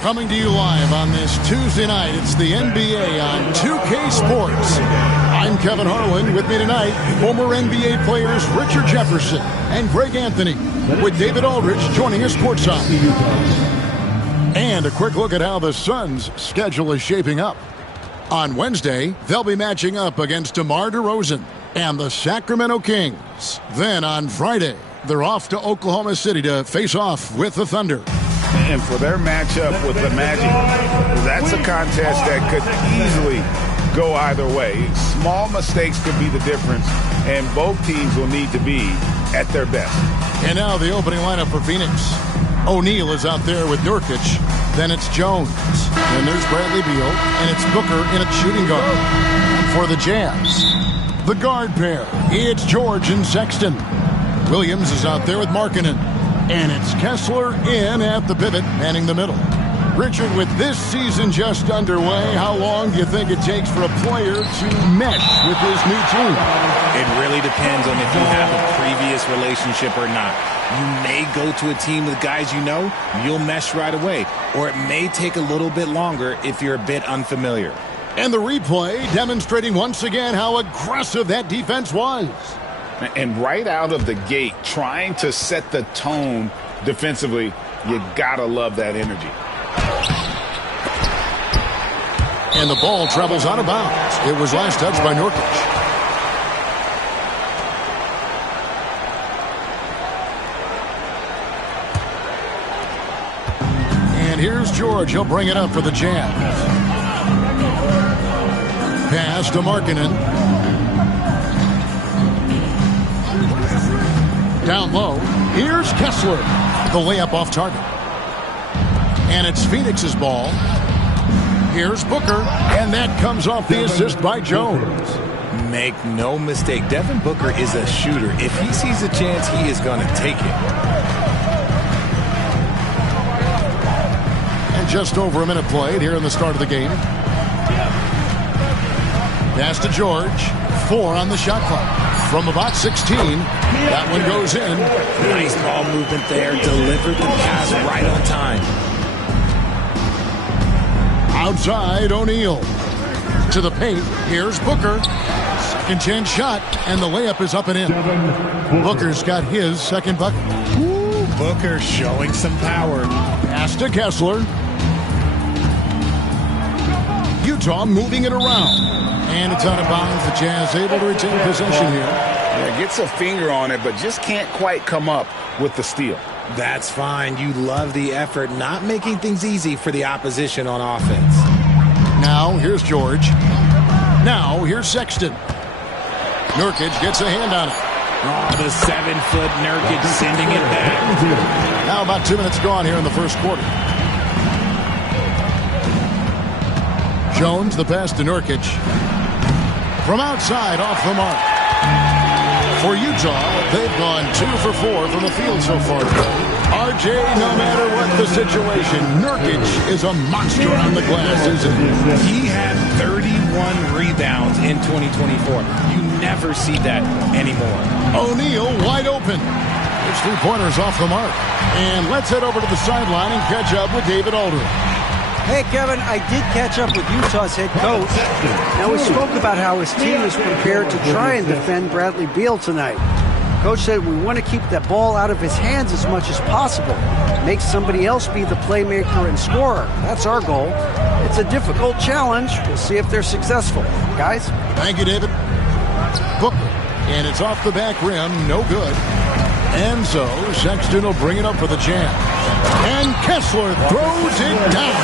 Coming to you live on this Tuesday night, it's the NBA on 2K Sports. I'm Kevin Harlan. With me tonight, former NBA players Richard Jefferson and Greg Anthony, with David Aldridge joining us courtside. And a quick look at how the Suns' schedule is shaping up. On Wednesday, they'll be matching up against DeMar DeRozan and the Sacramento Kings. Then on Friday, they're off to Oklahoma City to face off with the Thunder. And for their matchup with the Magic, that's a contest that could easily go either way. Small mistakes could be the difference, and both teams will need to be at their best. And now the opening lineup for Phoenix. O'Neal is out there with Nurkic. Then it's Jones. And there's Bradley Beal. And it's Booker in at shooting guard. For the Jazz, the guard pair, it's George and Sexton. Williams is out there with Markkanen. And it's Kessler in at the pivot, manning the middle. Richard, with this season just underway, how long do you think it takes for a player to mesh with his new team? It really depends on if you have a previous relationship or not. You may go to a team with guys you know, you'll mesh right away. Or it may take a little bit longer if you're a bit unfamiliar. And the replay demonstrating once again how aggressive that defense was. And right out of the gate, trying to set the tone defensively, you gotta love that energy. And the ball travels out of bounds. It was last touched by Nurkic. And here's George. He'll bring it up for the Jazz. Pass to Markkanen. Down low, here's Kessler. The layup off target. And it's Phoenix's ball. Here's Booker, and that comes off the assist by Jones. Make no mistake, Devin Booker is a shooter. If he sees a chance, he is going to take it. And just over a minute played here in the start of the game. Pass to George. 4 on the shot clock. From about 16, that one goes in. Nice ball movement there. Delivered the pass right on time. Outside, O'Neal. To the paint, here's Booker. Second chance shot, and the layup is up and in. Booker's got his second bucket. Ooh, Booker showing some power. Pass to Kessler. Utah moving it around. And it's out of bounds. The Jazz able to retain possession here. Yeah, gets a finger on it, but just can't quite come up with the steal. That's fine. You love the effort, not making things easy for the opposition on offense. Now, here's George. Now, here's Sexton. Nurkic gets a hand on it. Oh, the 7-foot Nurkic sending it back. Now about 2 minutes gone here in the first quarter. Jones, the pass to Nurkic. From outside, off the mark. For Utah, they've gone 2 for 4 from the field so far. RJ, no matter what the situation, Nurkic is a monster on the glass, isn't he? He had 31 rebounds in 2024. You never see that anymore. O'Neal wide open. His 3-pointers off the mark. And let's head over to the sideline and catch up with David Aldridge. Hey, Kevin, I did catch up with Utah's head coach. Now, we spoke about how his team is prepared to try and defend Bradley Beal tonight. Coach said we want to keep that ball out of his hands as much as possible. Make somebody else be the playmaker and scorer. That's our goal. It's a difficult challenge. We'll see if they're successful. Guys? Thank you, David. Booker, and it's off the back rim. No good. And so Sexton will bring it up for the Jazz. And Kessler throws it down.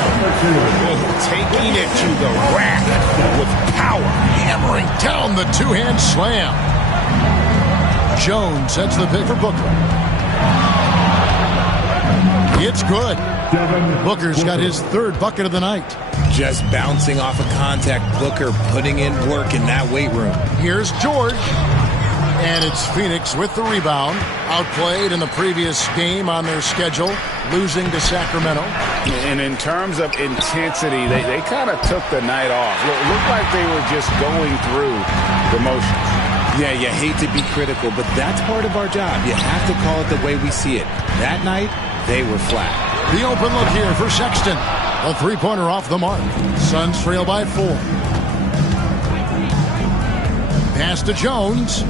Taking it to the rack with power. Hammering down the two-hand slam. Jones sets the pick for Booker. It's good. Booker's got his 3rd bucket of the night. Just bouncing off of contact. Booker putting in work in that weight room. Here's George. And it's Phoenix with the rebound. Outplayed in the previous game on their schedule, losing to Sacramento. And in terms of intensity, they kind of took the night off. It looked like they were just going through the motions. Yeah, you hate to be critical, but that's part of our job. You have to call it the way we see it. That night, they were flat. The open look here for Sexton. A three-pointer off the mark. Suns trail by 4. Pass to Jones.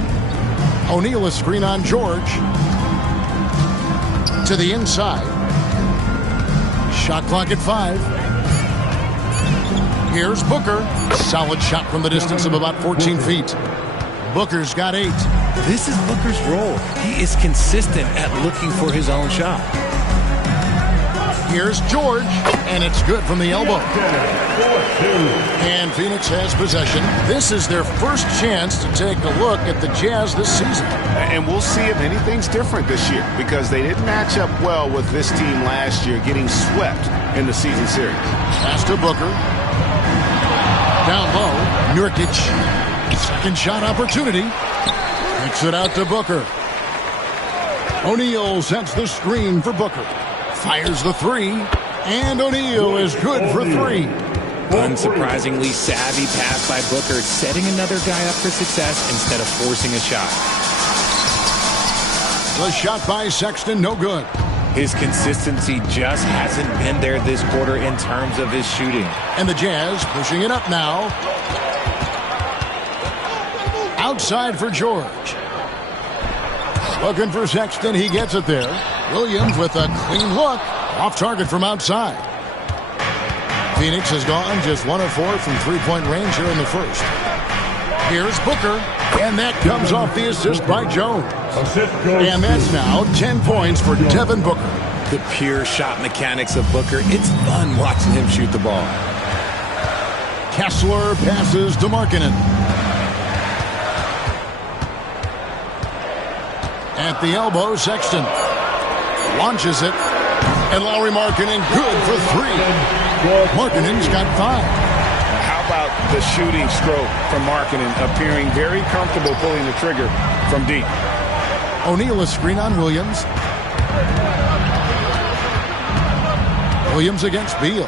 O'Neal a screen on George. To the inside. Shot clock at 5. Here's Booker. Solid shot from the distance of about 14 feet. Booker's got 8. This is Booker's role. He is consistent at looking for his own shot. Here's George, and it's good from the elbow. And Phoenix has possession. This is their first chance to take a look at the Jazz this season. And we'll see if anything's different this year, because they didn't match up well with this team last year, getting swept in the season series. Pass to Booker. Down low, Nurkic. Second shot opportunity. Kicks it out to Booker. O'Neal sets the screen for Booker. Fires the 3. And O'Neal is good for 3. Unsurprisingly savvy pass by Booker, setting another guy up for success instead of forcing a shot. The shot by Sexton, no good. His consistency just hasn't been there this quarter in terms of his shooting. And the Jazz pushing it up now. Outside for George. Looking for Sexton, he gets it there. Williams with a clean look. Off target from outside. Phoenix has gone just 1 of 4 from three-point range here in the first. Here's Booker, and that comes off the assist by Jones. And that's now 10 points for Devin Booker. The pure shot mechanics of Booker. It's fun watching him shoot the ball. Kessler passes to Markkanen. At the elbow, Sexton launches it. And Lauri Markkanen good for 3. Markkanen's got 5. How about the shooting stroke from Markkanen, appearing very comfortable pulling the trigger from deep. O'Neal a screen on Williams. Williams against Beal.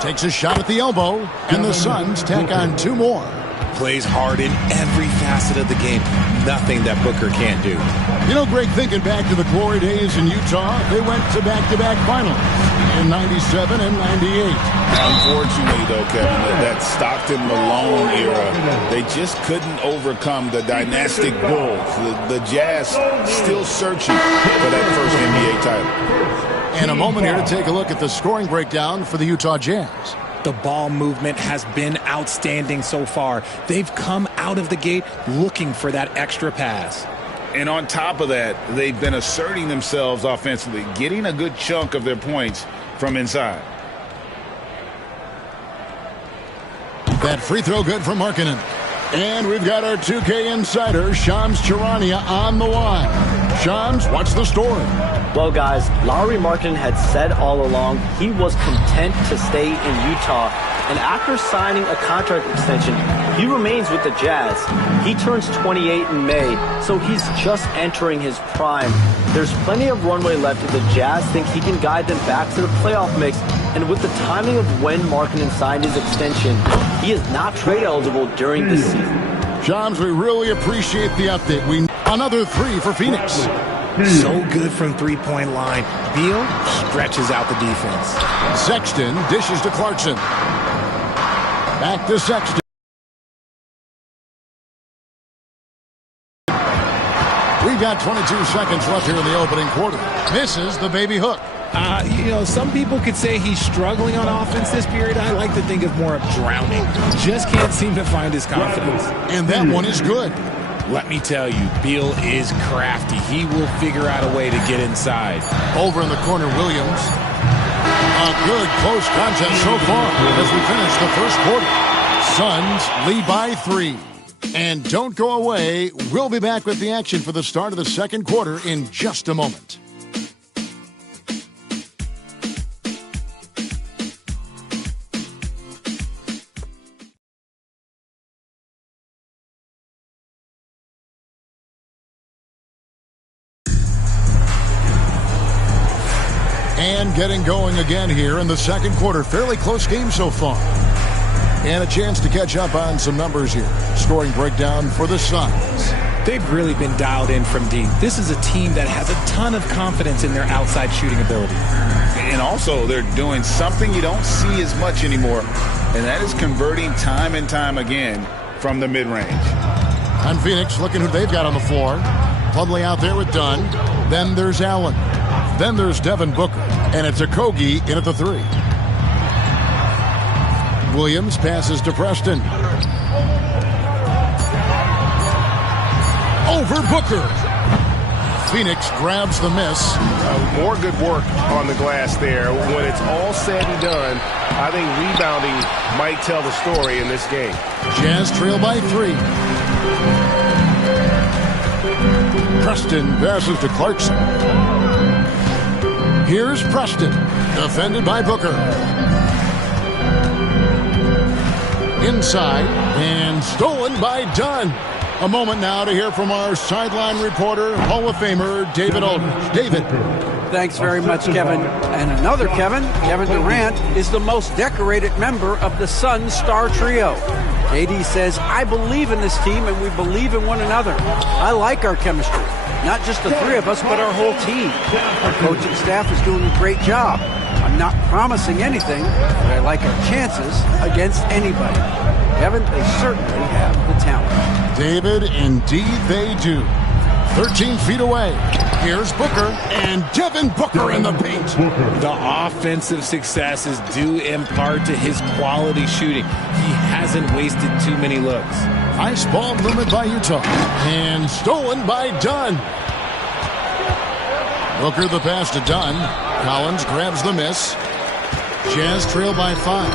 Takes a shot at the elbow, and the Suns tack on 2 more. Plays hard in every facet of the game. Nothing that Booker can't do. You know, Greg, thinking back to the glory days in Utah, they went to back-to-back finals in 97 and 98. Unfortunately, though, Kevin, that Stockton-Malone era, they just couldn't overcome the dynastic Bulls. The Jazz still searching for that first NBA title. And a moment here to take a look at the scoring breakdown for the Utah Jazz. The ball movement has been outstanding so far. They've come out of the gate looking for that extra pass. And on top of that, they've been asserting themselves offensively, getting a good chunk of their points from inside. That free throw good from Markkanen. And we've got our 2K insider, Shams Charania, on the line. Shams, what's the story? Well, guys, Lauri Markkanen had said all along he was content to stay in Utah. And after signing a contract extension, he remains with the Jazz. He turns 28 in May, so he's just entering his prime. There's plenty of runway left if the Jazz think he can guide them back to the playoff mix. And with the timing of when Markkanen signed his extension, he is not trade eligible during this season. Shams, we really appreciate the update. Another 3 for Phoenix. So good from three-point line. Beal stretches out the defense. Sexton dishes to Clarkson. Back to Sexton. We've got 22 seconds left here in the opening quarter. Misses the baby hook. Some people could say he's struggling on offense this period. I like to think of more of drowning. Just can't seem to find his confidence. And that one is good. Let me tell you, Beal is crafty. He will figure out a way to get inside. Over in the corner, Williams. A good close contest so far as we finish the first quarter. Suns lead by 3. And don't go away. We'll be back with the action for the start of the second quarter in just a moment. And getting going again here in the second quarter. Fairly close game so far. And a chance to catch up on some numbers here. Scoring breakdown for the Suns. They've really been dialed in from deep. This is a team that has a ton of confidence in their outside shooting ability. And also, they're doing something you don't see as much anymore, and that is converting time and time again from the mid-range. And Phoenix looking who they've got on the floor. Plumlee out there with Dunn. Then there's Allen. Then there's Devin Booker. And it's Okogie in at the 3. Williams passes to Preston. Over Booker. Phoenix grabs the miss. More good work on the glass there. When it's all said and done, I think rebounding might tell the story in this game. Jazz trail by 3. Preston passes to Clarkson. Here's Preston, defended by Booker. Inside, and stolen by Dunn. A moment now to hear from our sideline reporter, Hall of Famer David Aldridge. David. Thanks very much, Kevin. And another Kevin Durant, is the most decorated member of the Suns star trio. KD says, I believe in this team and we believe in one another. I like our chemistry. Not just the three of us, but our whole team. Our coaching staff is doing a great job. I'm not promising anything, but I like our chances against anybody. Kevin, they certainly have the talent. David, indeed they do. 13 feet away. Here's Booker, and Devin Booker in the paint. The offensive success is due in part to his quality shooting. He hasn't wasted too many looks. Ice ball movement by Utah, and stolen by Dunn. Booker the pass to Dunn. Collins grabs the miss. Jazz trail by 5.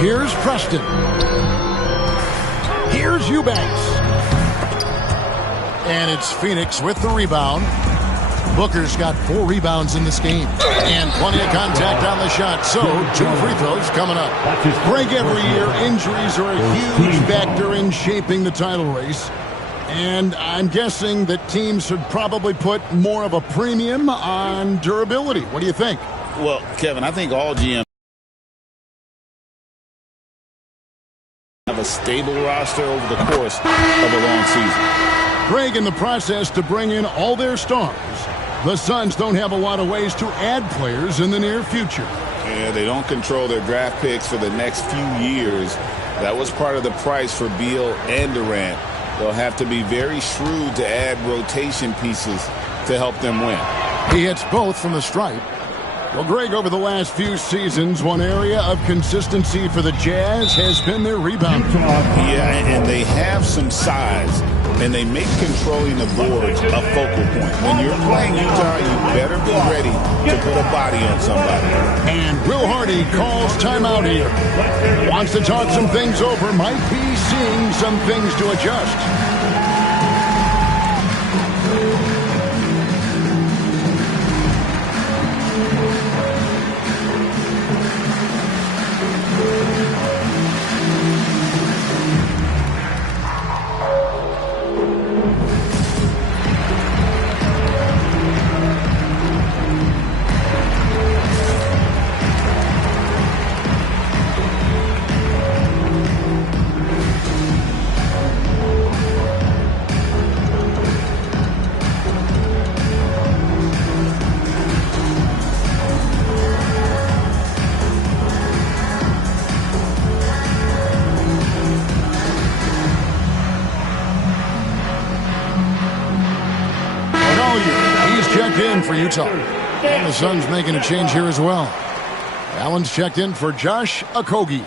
Here's Preston. Here's Eubanks. And it's Phoenix with the rebound. Booker's got 4 rebounds in this game. And plenty of contact on the shot. So, 2 free throws coming up. Break every year. Injuries are a huge factor in shaping the title race. And I'm guessing that teams should probably put more of a premium on durability. What do you think? Well, Kevin, I think all GMs have a stable roster over the course of a long season. Greg, in the process to bring in all their stars, the Suns don't have a lot of ways to add players in the near future. Yeah, they don't control their draft picks for the next few years. That was part of the price for Beal and Durant. They'll have to be very shrewd to add rotation pieces to help them win. He hits both from the stripe. Well, Greg, over the last few seasons, one area of consistency for the Jazz has been their rebound. Yeah, and they have some size, and they make controlling the boards a focal point. When you're playing Utah, you better be ready to put a body on somebody. And Will Hardy calls timeout here. Wants to talk some things over, might be seeing some things to adjust. For Utah. And the Suns making a change here as well. Allen's checked in for Josh Okogie.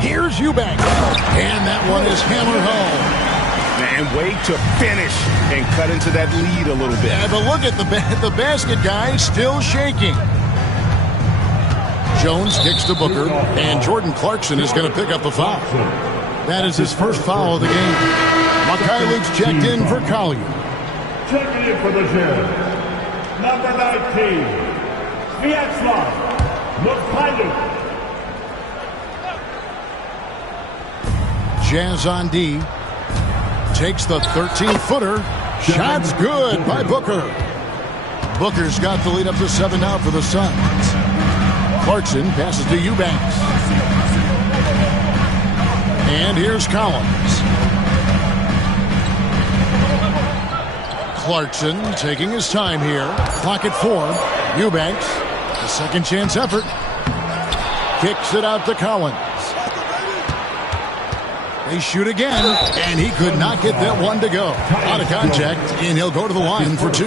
Here's Eubanks. And that one is hammered home. And wait to finish and cut into that lead a little bit. Yeah, but look at the basket guy still shaking. Jones kicks to Booker, and Jordan Clarkson is going to pick up the foul. That is his first foul of the game. Mikhailuk's checked in for Collier. Checking in for the Jazz, number 19, Vyacheslav Mikhailuk. Jazz on D. Takes the 13-footer. Shot's good by Booker. Booker's got the lead up to 7 now for the Suns. Clarkson passes to Eubanks. And here's Collins. Clarkson taking his time here. Clock at 4. Eubanks, a second chance effort. Kicks it out to Collins. They shoot again, and he could not get that one to go. Out of contact, and he'll go to the line for 2.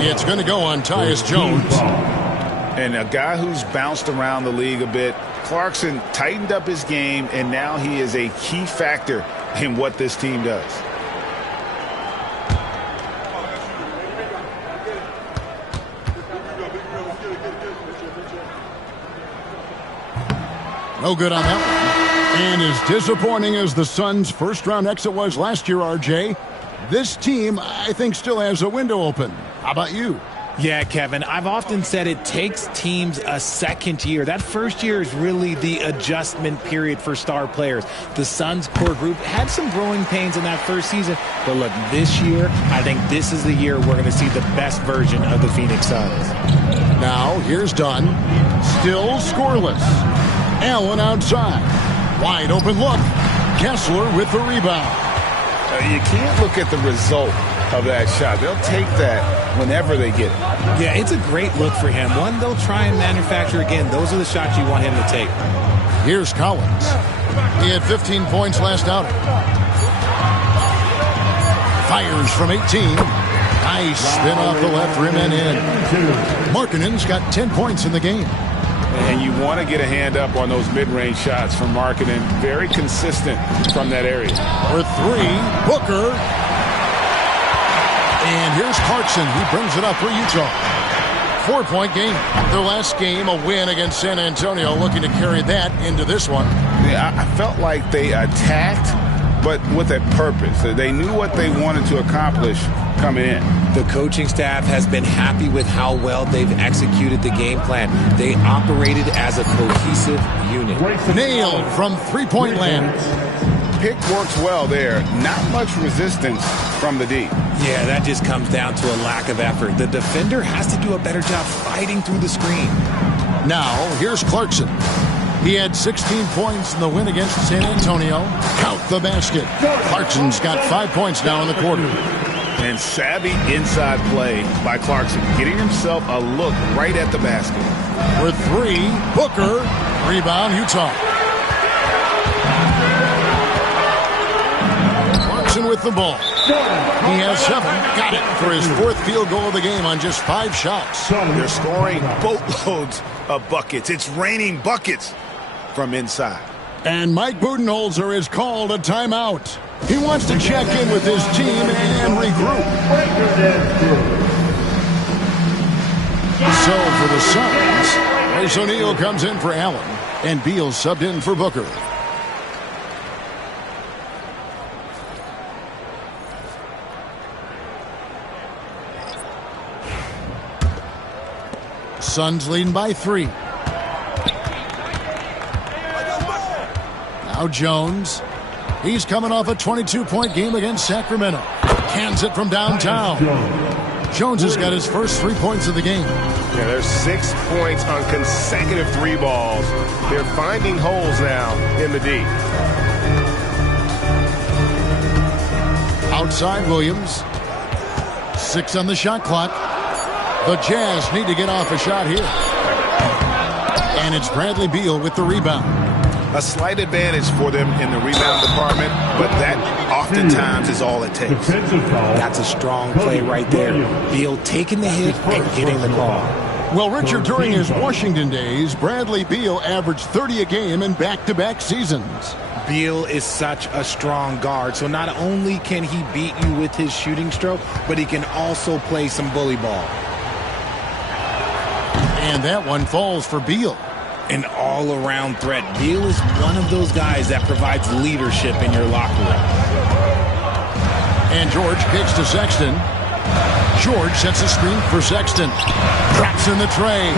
It's going to go on Tyus Jones. And a guy who's bounced around the league a bit, Clarkson tightened up his game, and now he is a key factor in what this team does. No good on that one. And as disappointing as the Suns' first-round exit was last year, RJ, this team, I think, still has a window open. How about you? Yeah, Kevin, I've often said it takes teams a second year. That first year is really the adjustment period for star players. The Suns core group had some growing pains in that first season, but look, this year, I think this is the year we're going to see the best version of the Phoenix Suns. Now, here's Dunn. Still scoreless. Allen outside. Wide open look. Kessler with the rebound. You can't look at the result of that shot. They'll take that whenever they get it. Yeah, it's a great look for him. One they'll try and manufacture again. Those are the shots you want him to take. Here's Collins. He had 15 points last outing. Fires from 18. Nice spin off the left rim and in. Markkanen's got 10 points in the game. And you want to get a hand up on those mid-range shots from Markkanen. Very consistent from that area. For 3, Booker. And here's Clarkson. He brings it up for Utah. 4-point game. Their last game, a win against San Antonio, looking to carry that into this one. Yeah, I felt like they attacked, but with a purpose. They knew what they wanted to accomplish coming in. The coaching staff has been happy with how well they've executed the game plan. They operated as a cohesive unit. Nailed from 3-point land. Pick works well there. Not much resistance from the D. Yeah, that just comes down to a lack of effort. The defender has to do a better job fighting through the screen. Now, here's Clarkson. He had 16 points in the win against San Antonio. Count the basket. Clarkson's got 5 points now in the quarter. And savvy inside play by Clarkson, getting himself a look right at the basket. For 3, Booker. Rebound, Utah. Clarkson with the ball. He has 7. Got it for his 4th field goal of the game on just 5 shots. They're scoring boatloads of buckets. It's raining buckets from inside. And Mike Budenholzer has called a timeout. He wants to check in with his team and regroup. So for the Suns, Royce O'Neal comes in for Allen, and Beal subbed in for Booker. Suns leading by 3. Now Jones. He's coming off a 22-point game against Sacramento. Cans it from downtown. Jones has got his first 3 points of the game. Yeah, there's 6 points on consecutive 3 balls. They're finding holes now in the D. Outside Williams. 6 on the shot clock. The Jazz need to get off a shot here. And it's Bradley Beal with the rebound. A slight advantage for them in the rebound department, but that oftentimes is all it takes. That's a strong play right there. Beal taking the hit and getting the call. Well, Richard, during his Washington days, Bradley Beal averaged 30 a game in back-to-back seasons. Beal is such a strong guard, so not only can he beat you with his shooting stroke, but he can also play some bully ball. And that one falls for Beal. An all-around threat. Beal is one of those guys that provides leadership in your locker room. And George kicks to Sexton. George sets a screen for Sexton. Drops in the tray.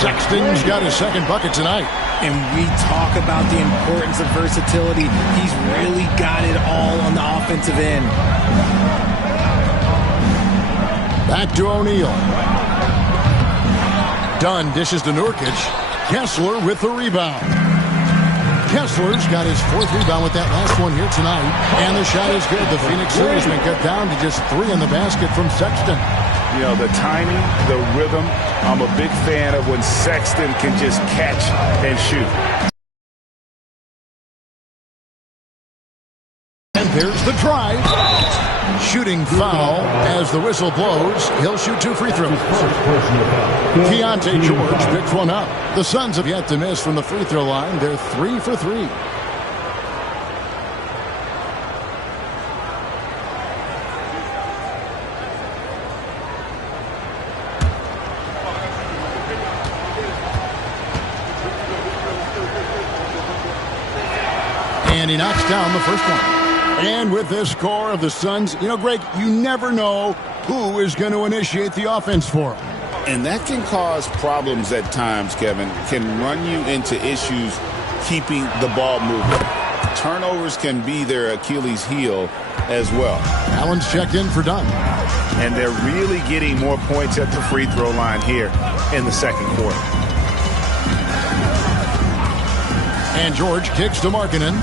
Sexton's got his second bucket tonight. And we talk about the importance of versatility. He's really got it all on the offensive end. Back to O'Neal. Dunn dishes to Nurkic. Kessler with the rebound. Kessler's got his fourth rebound with that last one here tonight. And the shot is good. The Phoenix lead has been cut down to just 3 in the basket from Sexton. You know, the timing, the rhythm, I'm a big fan of when Sexton can just catch and shoot. And there's the drive. Shooting foul as the whistle blows. He'll shoot 2 free throws. Keontae George picks one up. The Suns have yet to miss from the free throw line. They're 3 for 3. And he knocks down the first one. And with this score of the Suns, you know, Greg, you never know who is going to initiate the offense for them. And that can cause problems at times, Kevin. Can run you into issues keeping the ball moving. Turnovers can be their Achilles heel as well. Allen's checked in for Dunn. And they're really getting more points at the free throw line here in the second quarter. And George kicks to Markkanen.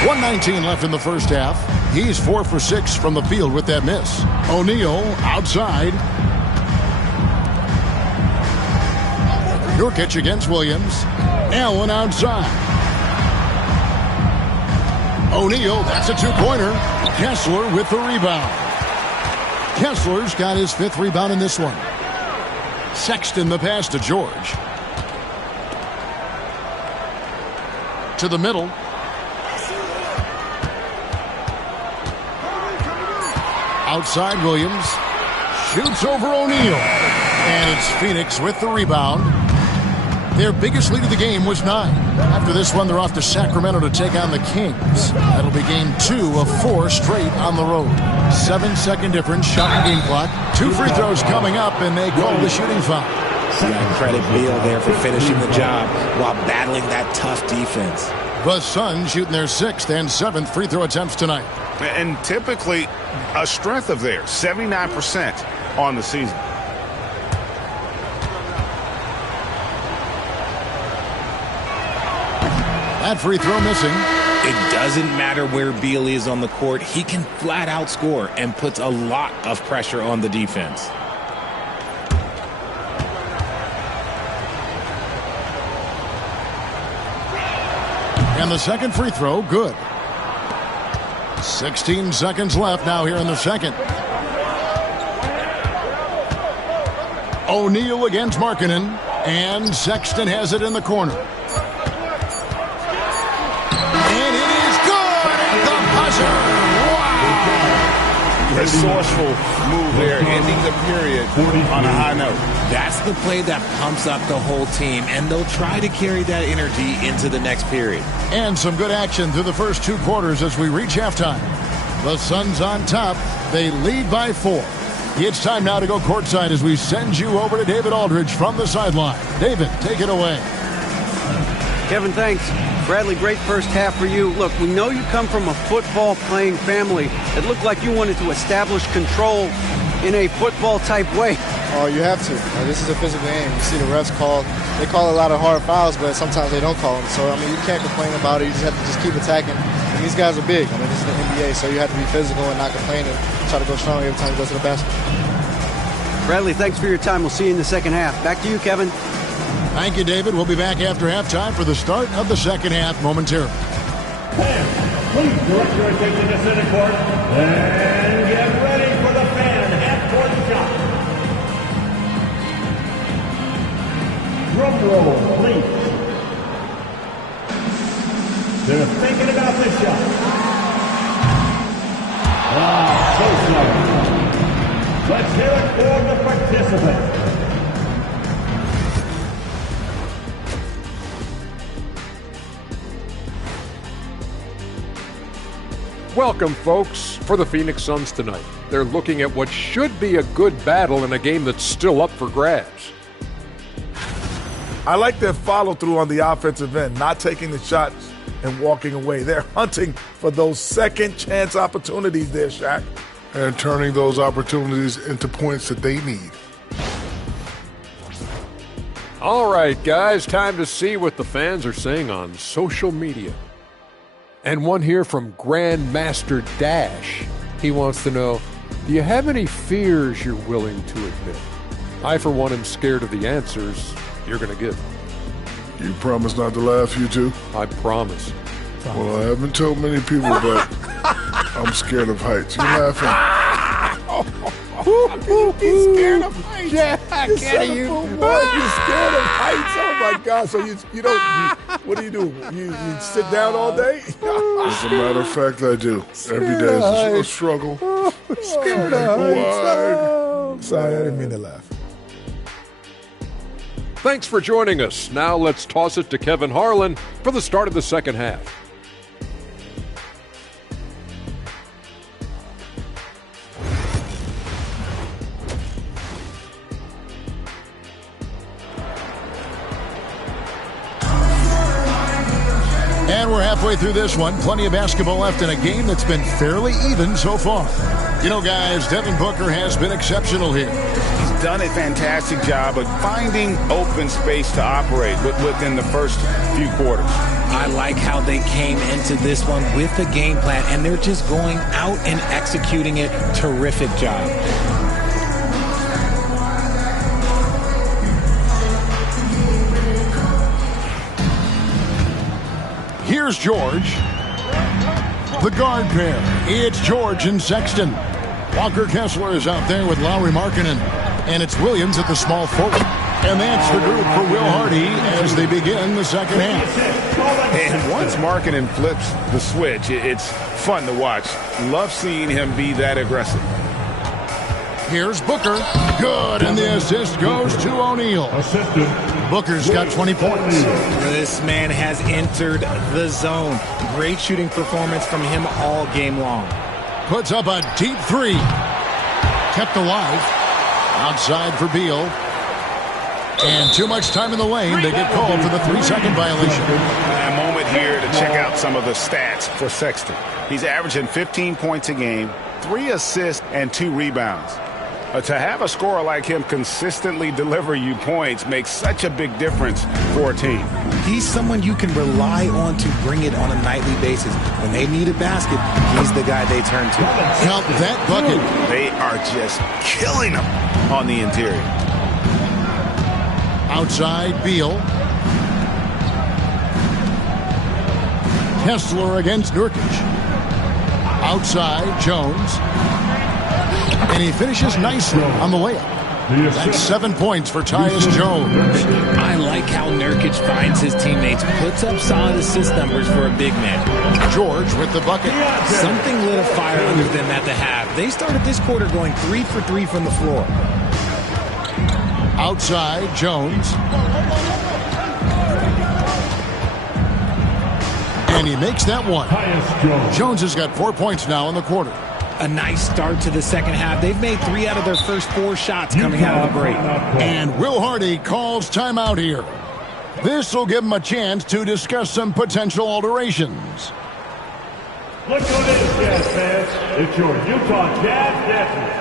.119 left in the first half. He's 4 for 6 from the field with that miss. O'Neal outside. Nurkic against Williams. Allen outside. O'Neal, that's a 2-pointer. Kessler with the rebound. Kessler's got his 5th rebound in this one. Sexton the pass to George. To the middle. Outside Williams. Shoots over O'Neal. And it's Phoenix with the rebound. Their biggest lead of the game was 9. After this one, they're off to Sacramento to take on the Kings. That'll be game 2 of 4 straight on the road. 7-second difference, shot and game clock. 2 free throws coming up, and they call the shooting foul. Yeah, credit Beal there for finishing the job while battling that tough defense. The Suns shooting their 6th and 7th free throw attempts tonight. And typically a strength of theirs, 79% on the season. That free throw missing. It doesn't matter where Beal is on the court. He can flat out score and puts a lot of pressure on the defense. And the second free throw, good. 16 seconds left now here in the second. O'Neal against Markkanen. And Sexton has it in the corner. And it is good at the buzzer. Wow! Resourceful move there, ending the period on a high note. That's the play that pumps up the whole team, and they'll try to carry that energy into the next period. And some good action through the first 2 quarters as we reach halftime. The Suns on top. They lead by 4. It's time now to go courtside as we send you over to David Aldridge from the sideline. David, take it away. Kevin, thanks. Bradley, great first half for you. Look, we know you come from a football-playing family. It looked like you wanted to establish control in a football-type way. Oh, you have to. This is a physical game. You see the refs they call a lot of hard fouls, but sometimes they don't call them. So, I mean, you can't complain about it. You just have to just keep attacking. And these guys are big. I mean, this is the NBA, so you have to be physical and not complain and try to go strong every time you go to the basket. Bradley, thanks for your time. We'll see you in the second half. Back to you, Kevin. Thank you, David. We'll be back after halftime for the start of the second half momentarily. Please direct your attention to center court and get ready for the fan half-court shot. Drum roll, please. They're thinking about this shot. So close. Let's hear it for the participants. Welcome, folks, for the Phoenix Suns tonight. They're looking at what should be a good battle in a game that's still up for grabs. I like their follow-through on the offensive end, not taking the shots and walking away. They're hunting for those second-chance opportunities there, Shaq. And turning those opportunities into points that they need. All right, guys, time to see what the fans are saying on social media. And one here from Grandmaster Dash. He wants to know, do you have any fears you're willing to admit? I, for one, am scared of the answers you're going to give. You promise not to laugh, you two? I promise. Well, I haven't told many people, but I'm scared of heights. You laughing? He's scared of heights. Yeah, I get you. You're scared of heights. Oh my God! So you don't. What do? You sit down all day? As a matter of fact, I do. Every day is a struggle. Scared of heights. Sorry, I didn't mean to laugh. Thanks for joining us. Now let's toss it to Kevin Harlan for the start of the second half. And we're halfway through this one. Plenty of basketball left in a game that's been fairly even so far. You know, guys, Devin Booker has been exceptional here. He's done a fantastic job of finding open space to operate within the first few quarters. I like how they came into this one with a game plan, and they're just going out and executing it. Terrific job. Here's George. The guard pair. It's George and Sexton. Walker Kessler is out there with Lauri Markkanen. And it's Williams at the small forward. And that's the group for Will Hardy as they begin the second half. And once Markkanen flips the switch, it's fun to watch. Love seeing him be that aggressive. Here's Booker. Good, and the assist goes to O'Neal. Booker's got 20 points. This man has entered the zone. Great shooting performance from him all game long. Puts up a deep three. Kept alive. Outside for Beal. And too much time in the lane. They get called for the 3-second violation. A moment here to check out some of the stats for Sexton. He's averaging 15 points a game, 3 assists, and 2 rebounds. To have a scorer like him consistently deliver you points makes such a big difference for a team. He's someone you can rely on to bring it on a nightly basis. When they need a basket, he's the guy they turn to. Count that bucket. They are just killing him on the interior. Outside, Beal. Kessler against Nurkic. Outside, Jones. And he finishes nicely on the layup. That's 7 points for Tyus Jones. I like how Nurkic finds his teammates, puts up solid assist numbers for a big man. George with the bucket. Something lit a fire under them at the half. They started this quarter going 3 for 3 from the floor. Outside, Jones. And he makes that one. Jones has got 4 points now in the quarter. A nice start to the second half. They've made 3 out of their first 4 shots coming out of the break. And Will Hardy calls timeout here. This will give him a chance to discuss some potential alterations. Look who it is, Jazz fans. It's your Utah Jazz Dancers.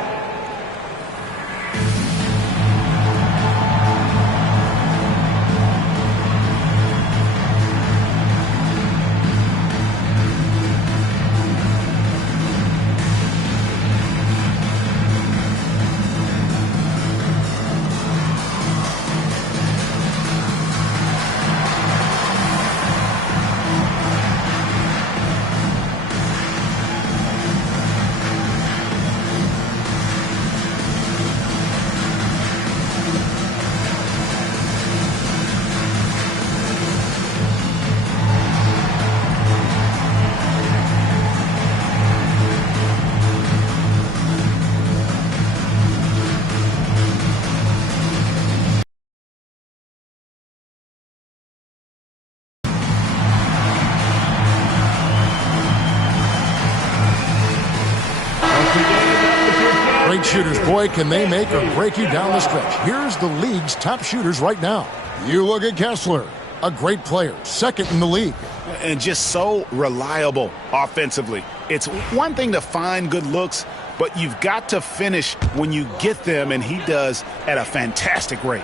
shooters, boy, can they make or break you down the stretch. Here's the league's top shooters right now. You look at Kessler, a great player, second in the league. And just so reliable offensively. It's one thing to find good looks, but you've got to finish when you get them, and he does at a fantastic rate.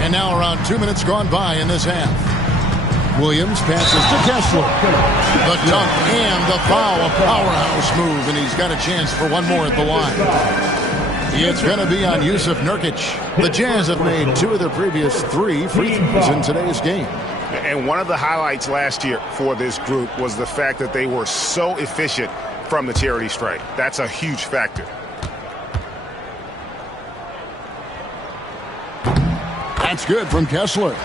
And now around 2 minutes gone by in this half. Williams passes to Kessler. The dunk and the foul, a powerhouse move, and he's got a chance for one more at the line. It's going to be on Yusuf Nurkic. The Jazz have made 2 of their previous 3 free throws in today's game. And one of the highlights last year for this group was the fact that they were so efficient from the charity stripe. That's a huge factor. That's good from Kessler.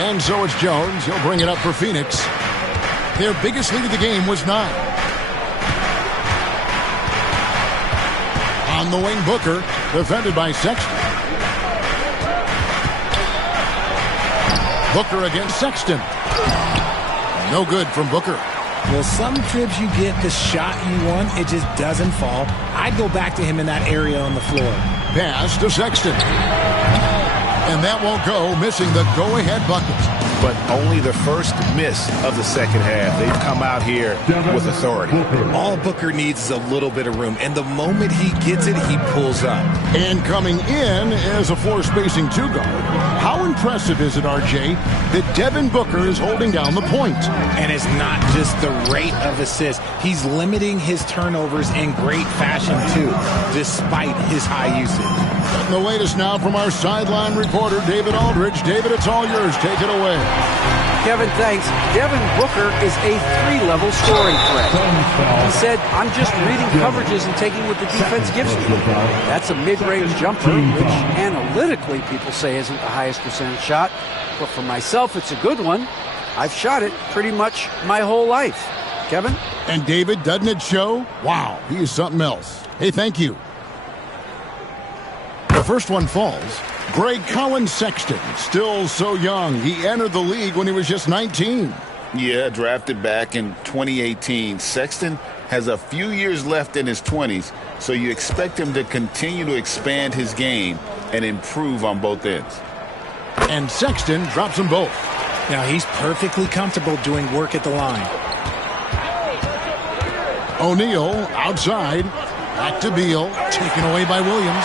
And so it's Jones. He'll bring it up for Phoenix. Their biggest lead of the game was 9. On the wing, Booker, defended by Sexton. Booker against Sexton. No good from Booker. Well, some trips you get the shot you want, it just doesn't fall. I'd go back to him in that area on the floor. Pass to Sexton. And that won't go, missing the go-ahead bucket. But only the first miss of the second half. They've come out here with authority. All Booker needs is a little bit of room, and the moment he gets it, he pulls up. And coming in as a floor-spacing 2-guard. How impressive is it, RJ, that Devin Booker is holding down the point? And it's not just the rate of assists. He's limiting his turnovers in great fashion, too, despite his high usage. And the latest now from our sideline reporter, David Aldridge. David, it's all yours. Take it away. Kevin, thanks. Devin Booker is a 3-level scoring threat. He said, I'm just reading coverages and taking what the defense gives me. That's a mid-range jumper, which analytically people say isn't the highest percentage shot. But for myself, it's a good one. I've shot it pretty much my whole life. Kevin? And David, doesn't it show? Wow, he is something else. Hey, thank you. The first one falls. Greg Collins Sexton, still so young. He entered the league when he was just 19. Yeah, drafted back in 2018. Sexton has a few years left in his 20s, so you expect him to continue to expand his game and improve on both ends. And Sexton drops them both. Now he's perfectly comfortable doing work at the line. O'Neal outside. Back to Beal. Taken away by Williams.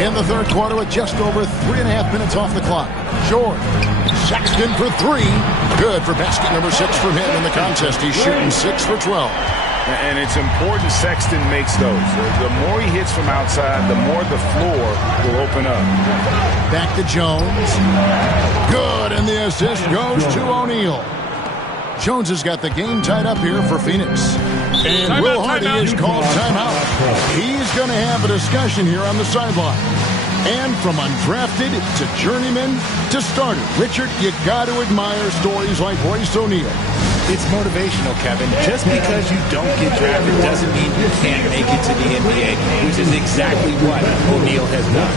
In the third quarter with just over 3.5 minutes off the clock. George. Sexton for 3. Good for basket number 6 from him in the contest. He's shooting 6 for 12. And it's important Sexton makes those. The more he hits from outside, the more the floor will open up. Back to Jones. Good, and the assist goes to O'Neal. Jones has got the game tied up here for Phoenix. And Will Hardy is called timeout. He's going to have a discussion here on the sideline. And from undrafted to journeyman to starter, Richard, you got to admire stories like Royce O'Neal. It's motivational, Kevin. Just because you don't get drafted doesn't mean you can't make it to the NBA, which is exactly what O'Neal has done.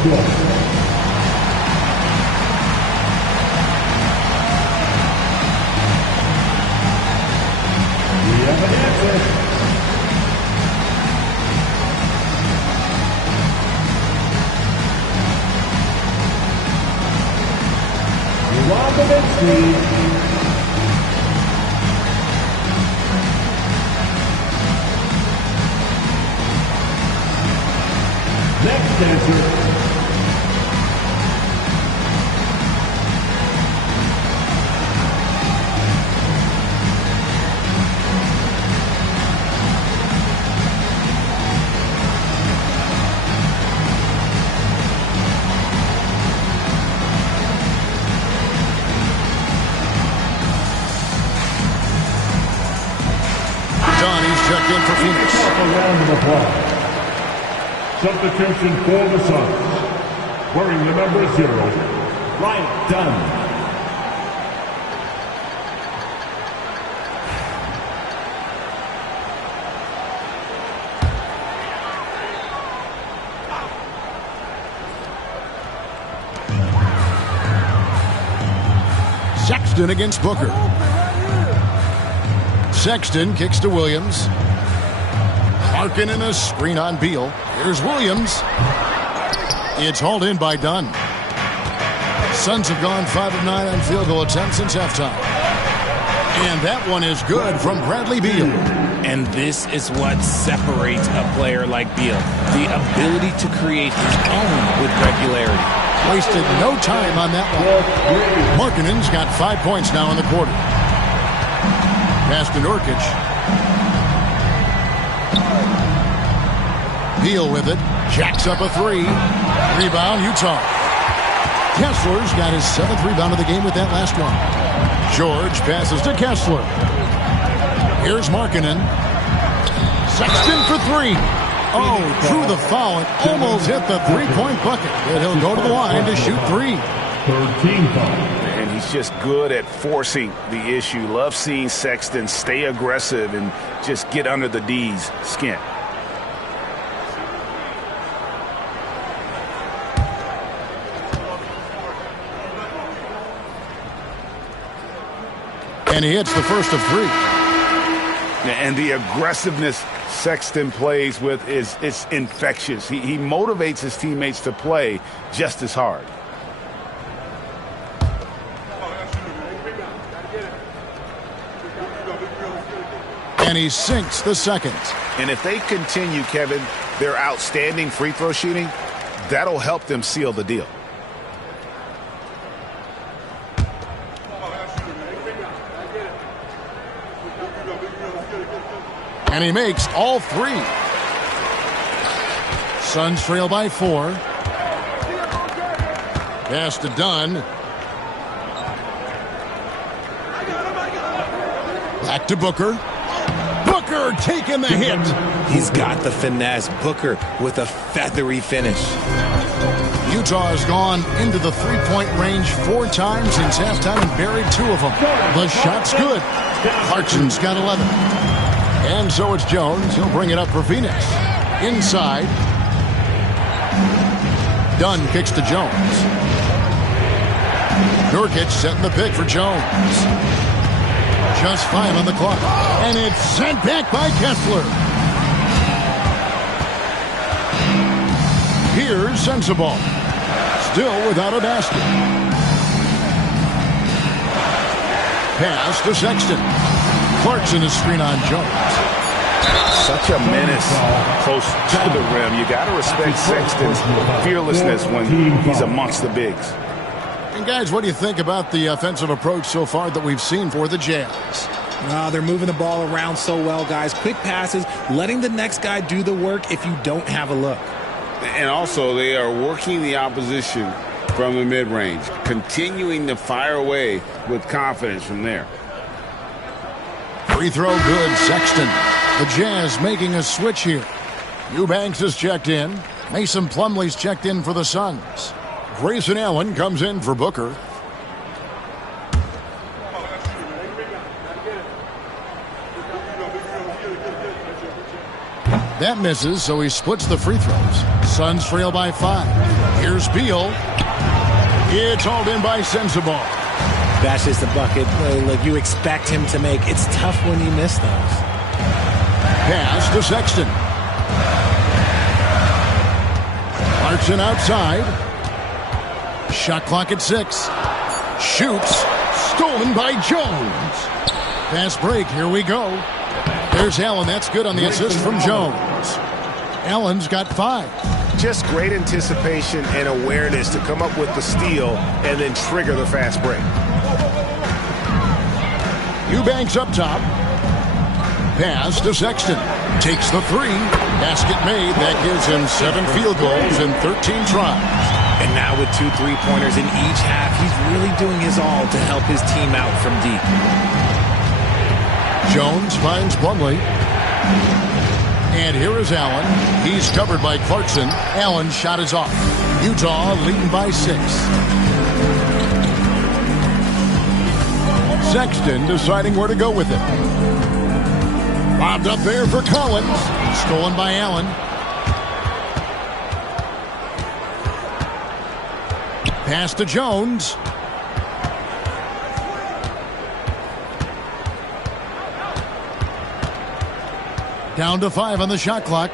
Next answer. Checked in for Phoenix. A round of applause. Substitution for the Suns. Wearing the number 0, Ryan Dunn. Sexton against Booker. Sexton kicks to Williams. Harkin in a screen on Beal. Here's Williams. It's hauled in by Dunn. Suns have gone 5 of 9 on field goal attempts since halftime. And that one is good from Bradley Beal. And this is what separates a player like Beal. The ability to create his own with regularity. Wasted no time on that one. Markkanen's got 5 points now in the quarter. Pass to Nurkic. Beal with it. Jacks up a 3. Rebound, Utah. Kessler's got his 7th rebound of the game with that last one. George passes to Kessler. Here's Markkanen. Sexton for 3. Oh, through the foul and almost hit the three-point bucket. But he'll go to the line to shoot 3. 13 foul. And he's just good at forcing the issue. Love seeing Sexton stay aggressive and just get under the D's skin. And he hits the first of 3. And the aggressiveness Sexton plays with is infectious. He motivates his teammates to play just as hard. And he sinks the second. And if they continue, Kevin, their outstanding free throw shooting, that'll help them seal the deal. And he makes all 3. Suns trail by 4. Pass to Dunn. Back to Booker. Booker taking the hit. He's got the finesse. Booker with a feathery finish. Utah has gone into the three-point range 4 times since halftime and buried 2 of them. The shot's good. Clarkson's got 11. And so it's Jones. He'll bring it up for Phoenix. Inside. Dunn kicks to Jones. Nurkic setting the pick for Jones. Just 5 on the clock. And it's sent back by Kessler. Here's Sensabaugh. Still without a basket. Pass to Sexton. Clarkson is screen on Jones. Such a menace close to the rim. You got to respect Sexton's fearlessness when he's amongst the bigs. And guys, what do you think about the offensive approach so far that we've seen for the Jazz? They're moving the ball around so well, guys. Quick passes, letting the next guy do the work if you don't have a look. And also, they are working the opposition from the mid-range, continuing to fire away with confidence from there. Free throw good, Sexton. The Jazz making a switch here. Eubanks is checked in. Mason Plumlee's checked in for the Suns. Grayson Allen comes in for Booker. That misses, so he splits the free throws. Suns trail by 5. Here's Beal. It's hauled in by Sensabaugh. That's just a bucket. Look, you expect him to make. It's tough when you miss those. Pass to Sexton. Clarkson outside. Shot clock at 6. Shoots. Stolen by Jones. Fast break. Here we go. There's Allen. That's good on the assist from Jones. Allen's got 5. Just great anticipation and awareness to come up with the steal and then trigger the fast break. Eubanks up top. Pass to Sexton. Takes the 3. Basket made. That gives him 7 field goals in 13 tries. And now with 2 3-pointers in each half, he's really doing his all to help his team out from deep. Jones finds Plumlee. And here is Allen. He's covered by Clarkson. Allen's shot is off. Utah leading by 6. Sexton deciding where to go with it. Lobbed up there for Collins. Stolen by Allen. Pass to Jones. Down to 5 on the shot clock.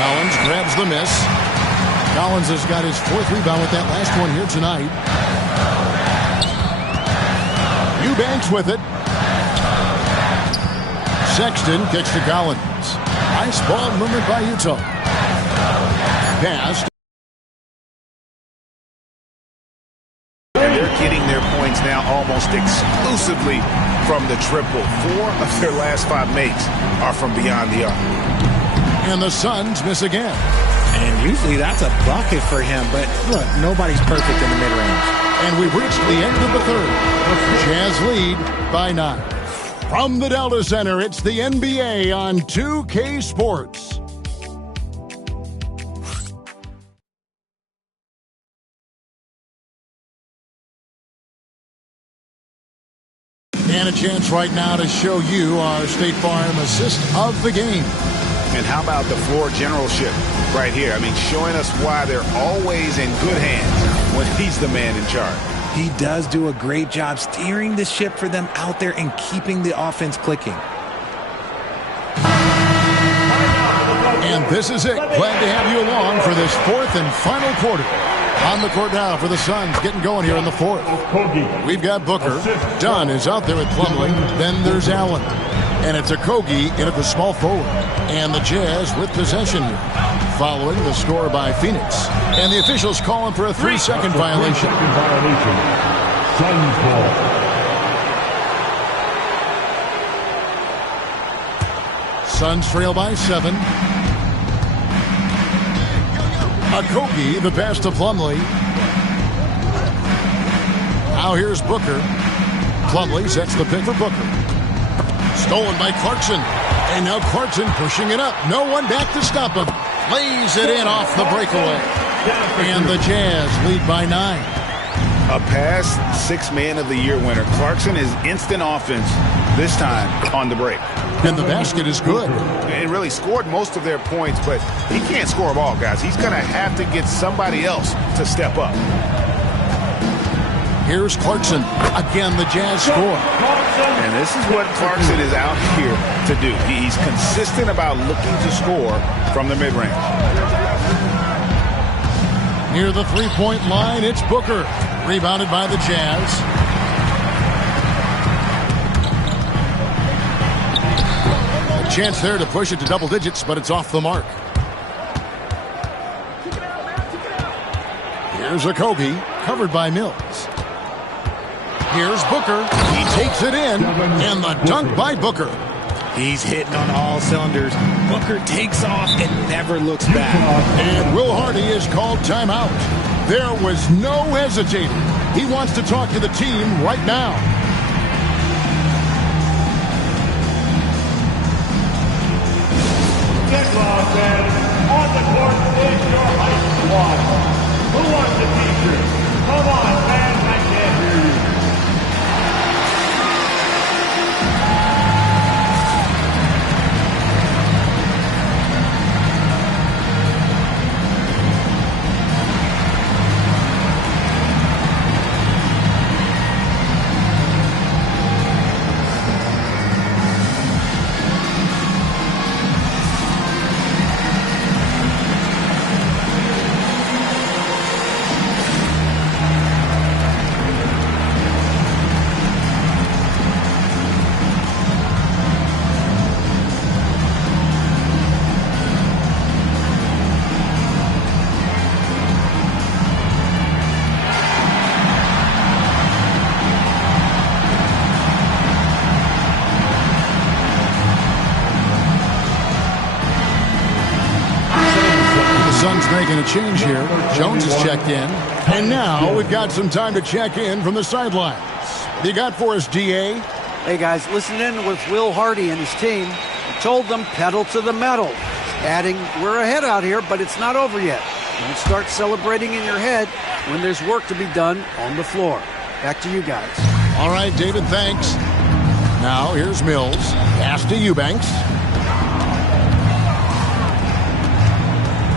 Collins grabs the miss. Collins has got his 4th rebound with that last one here tonight. Eubanks with it. Sexton kicks to Collins. Nice ball movement by Utah. Pass. And they're getting their points now almost exclusively from the triple. 4 of their last 5 makes are from beyond the arc. And the Suns miss again. And usually that's a bucket for him, but look, nobody's perfect in the mid-range. And we've reached the end of the third. Jazz lead by 9. From the Delta Center, it's the NBA on 2K Sports. And a chance right now to show you our State Farm assist of the game. And how about the floor generalship right here? I mean, showing us why they're always in good hands when he's the man in charge. He does do a great job steering the ship for them out there and keeping the offense clicking. And this is it. Glad to have you along for this 4th and final quarter. On the court now for the Suns, getting going here in the 4th. We've got Booker. Dunn is out there with Plumlee. Then there's Allen. And it's Okogie in at the small forward. And the Jazz with possession here. Following the score by Phoenix. And the officials calling for a 3-second violation. Suns ball. Suns trail by 7. Okogie, the pass to Plumlee. Now here's Booker. Plumlee sets the pick for Booker. Stolen by Clarkson. And now Clarkson pushing it up. No one back to stop him. Lays it in off the breakaway. And the Jazz lead by 9. A past 6 Man of the Year winner. Clarkson is instant offense this time on the break. And the basket is good. And really scored most of their points, but he can't score them all, guys. He's going to have to get somebody else to step up. Here's Clarkson. Again, the Jazz score. And this is what Clarkson is out here to do. He's consistent about looking to score from the mid-range. Near the 3-point line, it's Booker. Rebounded by the Jazz. A chance there to push it to double digits, but it's off the mark. Here's Okogie, covered by Mills. Here's Booker. He takes it in, and the dunk by Booker. He's hitting on all cylinders. Booker takes off and never looks back. And Will Hardy is called timeout. There was no hesitating. He wants to talk to the team right now. Get lost, man. On the court is your high squad. Who wants a t-shirt? Come on, man. I can't hear you. Making a change here. Jones has checked in. And now we've got some time to check in from the sidelines. What do you got for us, DA? Hey, guys, listen in with Will Hardy and his team. He told them pedal to the metal. Adding, we're ahead out here, but it's not over yet. Don't start celebrating in your head when there's work to be done on the floor. Back to you guys. All right, David, thanks. Now here's Mills. Pass to Eubanks.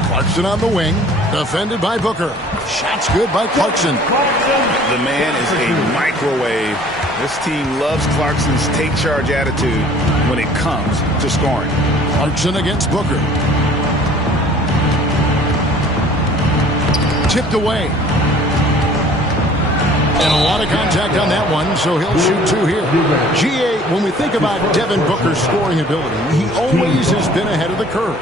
Clarkson on the wing, defended by Booker. Shots good by Clarkson. The man is a microwave This team loves Clarkson's take charge attitude when it comes to scoring. Clarkson against Booker. Tipped away. And a lot of contact on that one, so he'll shoot two here. GA, when we think about Devin Booker's scoring ability, he always has been ahead of the curve.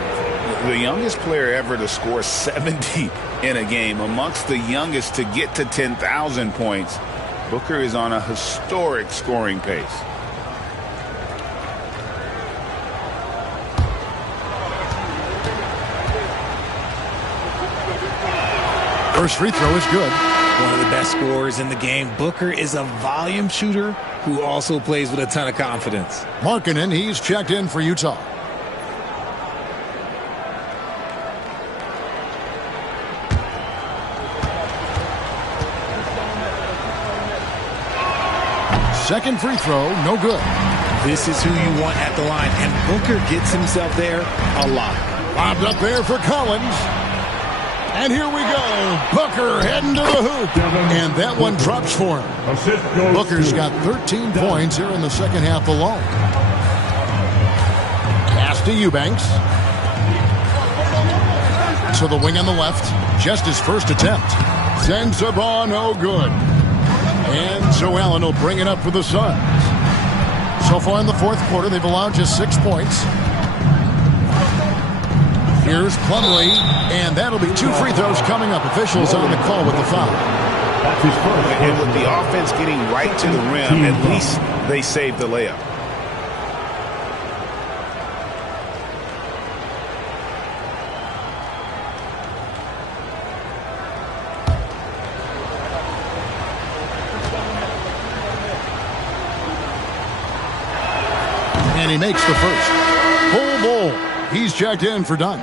The youngest player ever to score 70 in a game, amongst the youngest to get to 10,000 points. Booker is on a historic scoring pace. First free throw is good. One of the best scorers in the game. Booker is a volume shooter who also plays with a ton of confidence. Markkanen, he's checked in for Utah. Second free throw, no good. This is who you want at the line, and Booker gets himself there a lot. Lobbed up there for Collins. And here we go. Booker heading to the hoop. And that one drops for him. Booker's got 13 points here in the second half alone. Pass to Eubanks. To the wing on the left. Just his first attempt. Sends the ball, no good. And so Allen will bring it up for the Suns. So far in the fourth quarter, they've allowed just 6 points. Here's Plumlee, and that'll be 2 free throws coming up. Officials on the call with the foul. And with the offense getting right to the rim, at least they saved the layup. And he makes the first. Full ball. He's checked in for Dunn.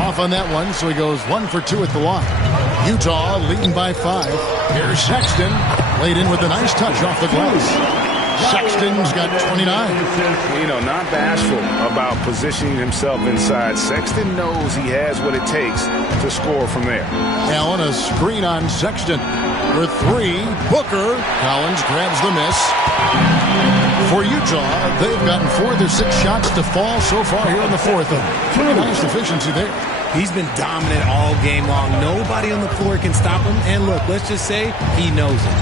Off on that one, so he goes 1 for 2 at the line. Utah leading by 5. Here's Sexton. Laid in with a nice touch off the glass. Sexton's got 29. You know, not bashful about positioning himself inside. Sexton knows he has what it takes to score from there. Allen, a screen on Sexton. For 3, Booker. Collins grabs the miss. For Utah, they've gotten 4 of their 6 shots to fall so far here in the fourth. Pretty nice efficiency there. He's been dominant all game long. Nobody on the floor can stop him. And look, let's just say he knows it.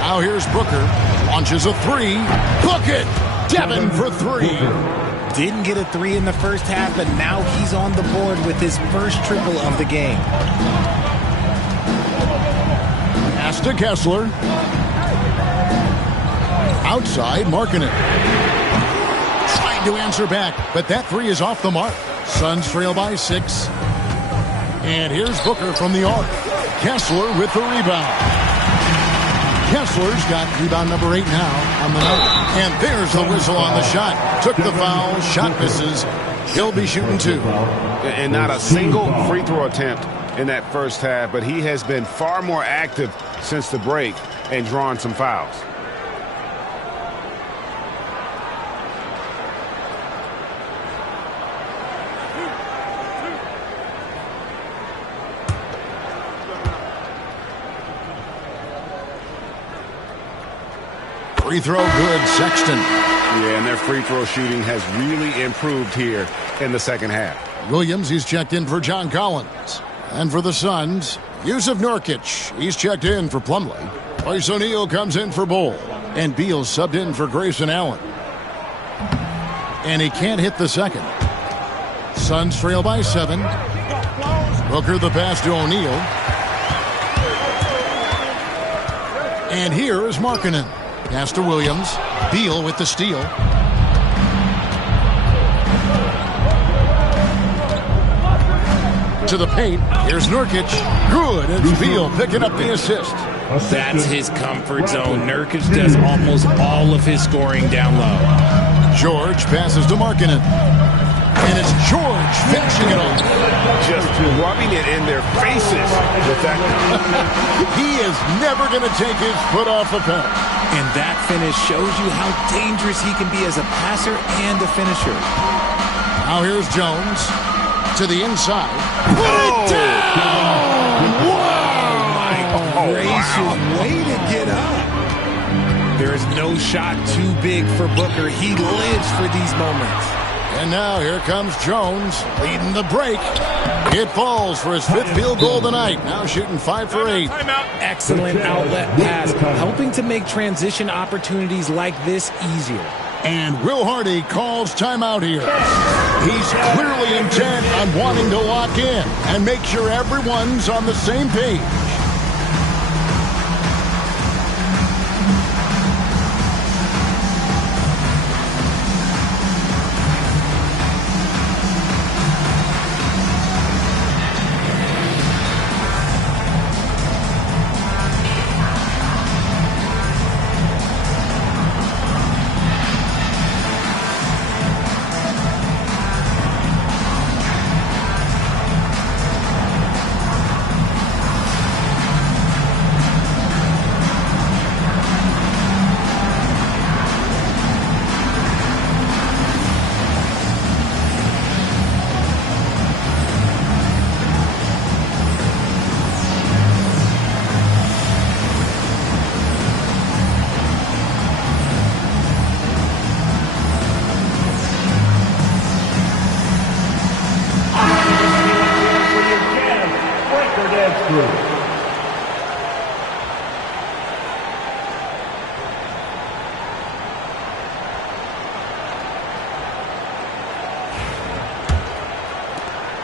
Now here's Booker. Launches a 3. Book it! Devin for 3. Didn't get a 3 in the first half, but now he's on the board with his first triple of the game. Pass to Kessler. Outside, Markkanen. Trying to answer back, but that 3 is off the mark. Suns trail by 6. And here's Booker from the arc. Kessler with the rebound. Kessler's got rebound number 8 now on the night. And there's the whistle on the shot. Took the foul, shot misses. He'll be shooting 2. And not a single free throw attempt in that first half, but he has been far more active since the break and drawn some fouls. Free throw good, Sexton. Yeah, and their free throw shooting has really improved here in the second half. Williams, he's checked in for John Collins. And for the Suns, Yusuf Nurkic, he's checked in for Plumlee. Royce O'Neal comes in for Bull. And Beal subbed in for Grayson Allen. And he can't hit the second. Suns trail by 7. Booker the pass to O'Neal. And here is Markkanen. Pass to Williams. Beal with the steal. To the paint. Here's Nurkic. Good. It's Beal picking up the assist. That's his comfort zone. Nurkic does almost all of his scoring down low. George passes to Markkanen. And it's George finishing it off. Just rubbing it in their faces with that. He is never going to take his foot off the pedal. And that finish shows you how dangerous he can be as a passer and a finisher. Now here's Jones to the inside. Put it down! Wow! Gracious, way to get up. There is no shot too big for Booker. He lives for these moments. And now here comes Jones leading the break. It falls for his 5th field goal tonight. Now shooting 5 for 8. Excellent outlet pass, helping to make transition opportunities like this easier. And Will Hardy calls timeout here. He's clearly intent on wanting to lock in and make sure everyone's on the same page.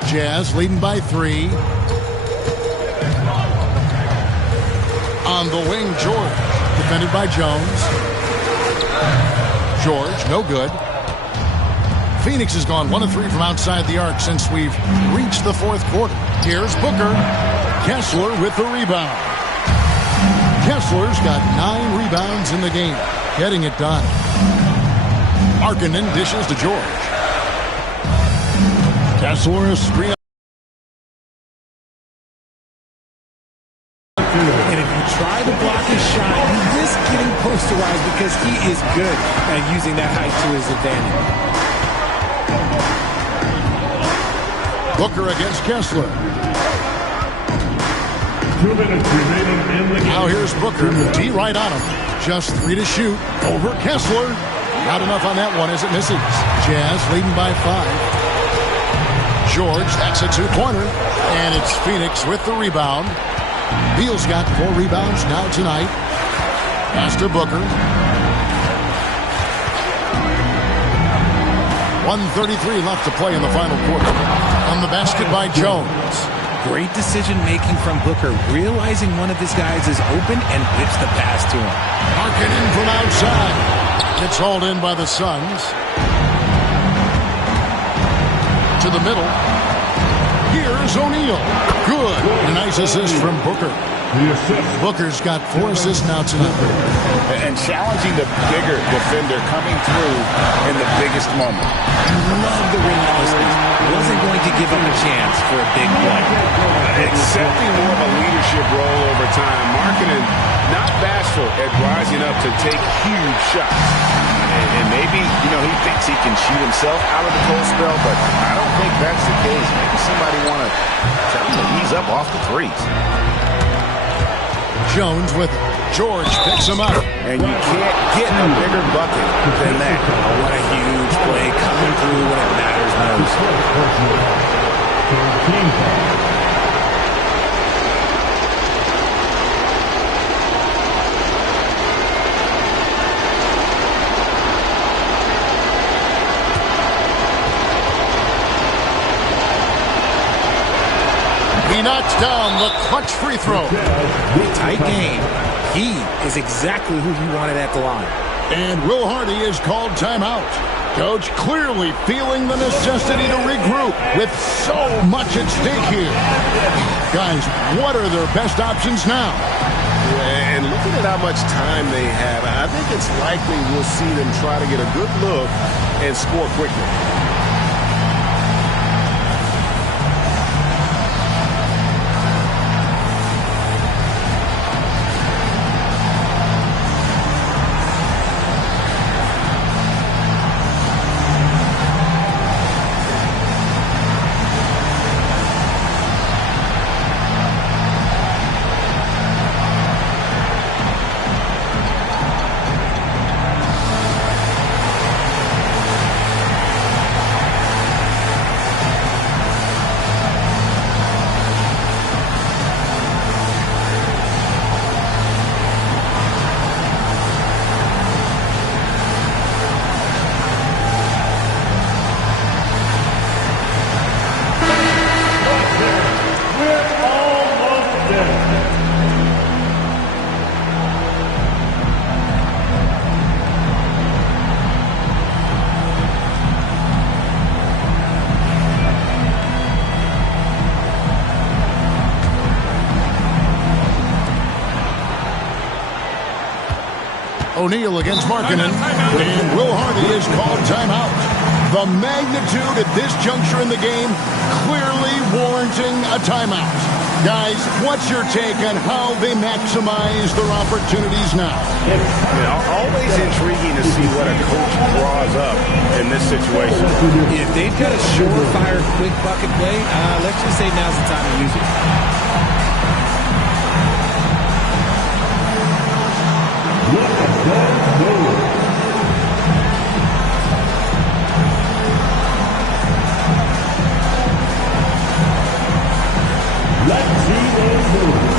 Jazz leading by 3. On the wing, George. Defended by Jones. George, no good. Phoenix has gone 1 of 3 from outside the arc since we've reached the 4th quarter. Here's Booker. Kessler with the rebound. Kessler's got 9 rebounds in the game. Getting it done. Markkanen dishes to George. Kessler is screen. And if you try to block his shot, you risk getting posterized because he is good at using that height to his advantage. Booker against Kessler. 2 minutes remaining in the game. Now here's Booker. D right on him. Just 3 to shoot. Over Kessler. Not enough on that one as it misses. Jazz leading by 5. George, that's a 2-pointer. And it's Phoenix with the rebound. Beal's got 4 rebounds now tonight. Pass to Booker. 1:33 left to play in the final quarter. On the basket by Jones. Great decision-making from Booker, realizing one of his guys is open and whips the pass to him. Markkanen from outside. Gets hauled in by the Suns. To the middle. Here's O'Neal. Good. A nice assist from Booker. Booker's got 4 assists now tonight. And challenging the bigger defender coming through in the biggest moment. Love the relentlessness. Wasn't going to give him a chance for a big play. Accepting more of a leadership role over time. Markkanen not bashful at rising up to take huge shots. And maybe, he thinks he can shoot himself out of the cold spell, but I don't think that's the case. Maybe somebody want to tell him to ease up off the threes. Jones with it. George picks him up. And you can't get a bigger bucket than that. What a huge play coming through when it matters most. He knocks down the clutch free throw. Tight game. He is exactly who he wanted at the line. And Will Hardy is called timeout. Coach clearly feeling the necessity to regroup with so much at stake here. Guys, what are their best options now? And looking at how much time they have, I think it's likely we'll see them try to get a good look and score quickly. O'Neal against Markkanen, and Will Hardy is called timeout. The magnitude at this juncture in the game clearly warranting a timeout. Guys, what's your take on how they maximize their opportunities now? Always intriguing to see what a coach draws up in this situation. If they've got a surefire, quick bucket play, let's just say now's the time to use it. Let's see those moves.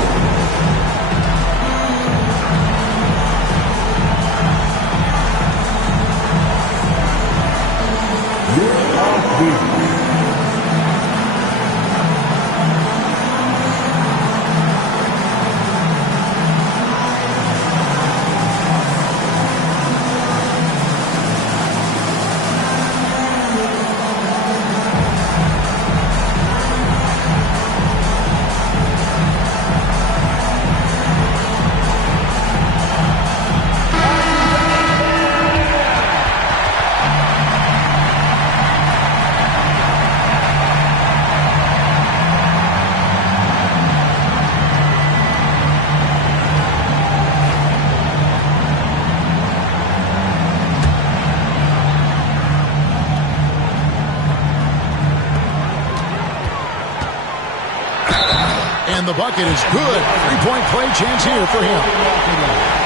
You're off beat. And the bucket is good. Three-point play chance here for him.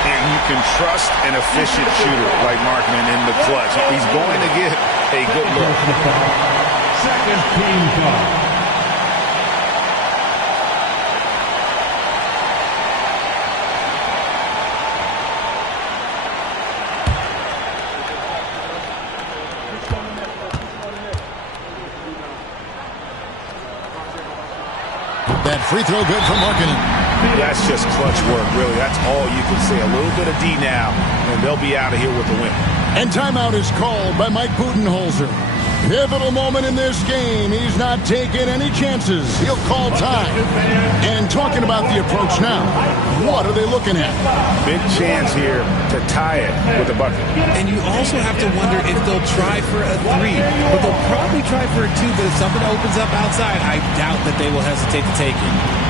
And you can trust an efficient shooter like Markkanen in the clutch. He's going to get a good look. Second team foul. That free throw good for Markkanen. That's just clutch work, really. That's all you can say. A little bit of D now, and they'll be out of here with the win. And timeout is called by Mike Budenholzer. Pivotal moment in this game. He's not taking any chances. He'll call time. And talking about the approach now, what are they looking at? Big chance here to tie it with a bucket. And you also have to wonder if they'll try for a three. But they'll probably try for a two. But if something opens up outside, I doubt that they will hesitate to take it.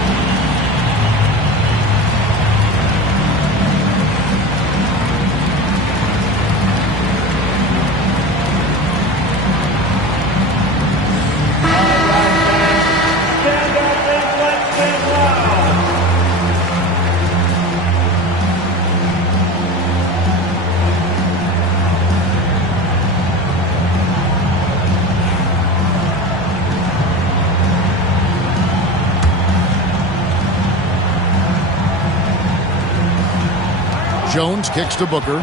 Jones kicks to Booker.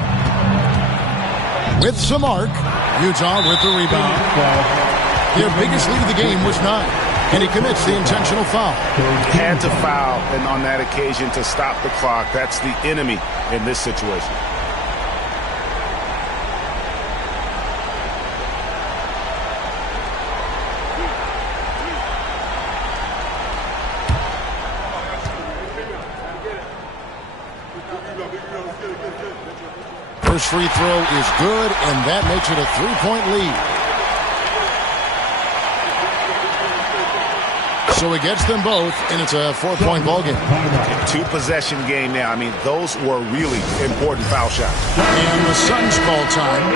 With some arc. Utah with the rebound. Their biggest lead of the game was 9. And he commits the intentional foul. Had to foul, and on that occasion to stop the clock. That's the enemy in this situation. First free throw is good, and that makes it a 3-point lead. So he gets them both, and it's a 4-point ballgame. 2-possession game now. I mean, those were really important foul shots. And the Suns call time.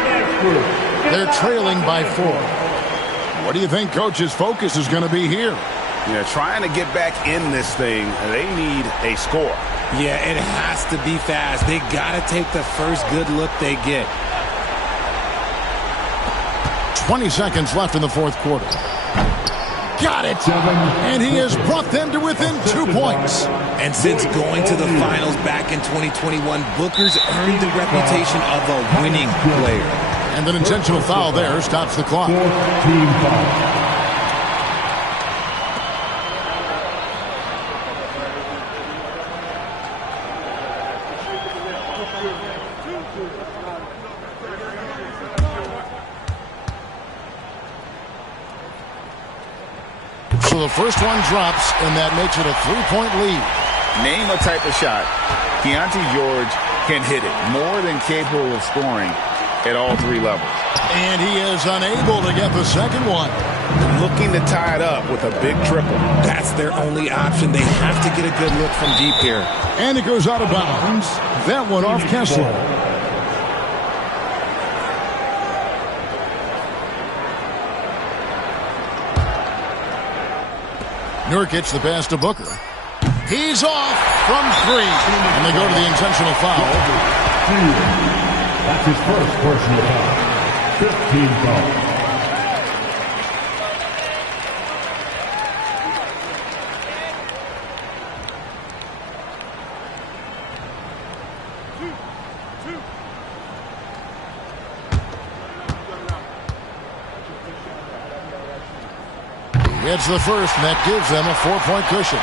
They're trailing by 4. What do you think Coach's focus is going to be here? Yeah, trying to get back in this thing, they need a score. Yeah, it has to be fast. They got to take the first good look they get. 20 seconds left in the fourth quarter. Got it! And he has brought them to within 2 points. And since going to the finals back in 2021, Booker's earned the reputation of a winning player. And an intentional foul there stops the clock. Team foul. So the first one drops, and that makes it a 3-point lead. Name a type of shot Keontae George can hit it. More than capable of scoring at all three levels. And he is unable to get the second one. Looking to tie it up with a big triple. That's their only option. They have to get a good look from deep here. And it goes out of bounds. That one off Kessler. Nurkic the pass to Booker. He's off from 3. And they go to the intentional foul. That's his first personal foul. 15 foul. It's the first, and that gives them a 4-point cushion.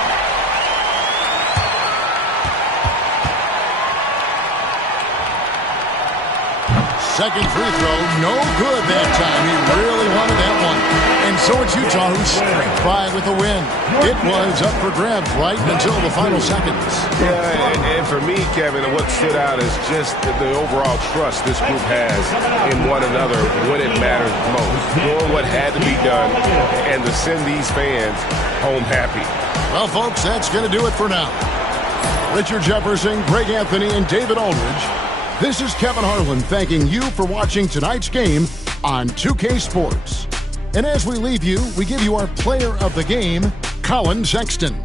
Second free throw, no good that time. He really wanted that one. And so it's Utah who scraped by with a win. It was up for grabs right until the final seconds. Yeah, and for me, Kevin, what stood out is just the overall trust this group has in one another when it matters most. Doing what had to be done and to send these fans home happy. Well, folks, that's going to do it for now. Richard Jefferson, Greg Anthony, and David Aldridge. This is Kevin Harlan thanking you for watching tonight's game on 2K Sports. And as we leave you, we give you our player of the game, Colin Sexton.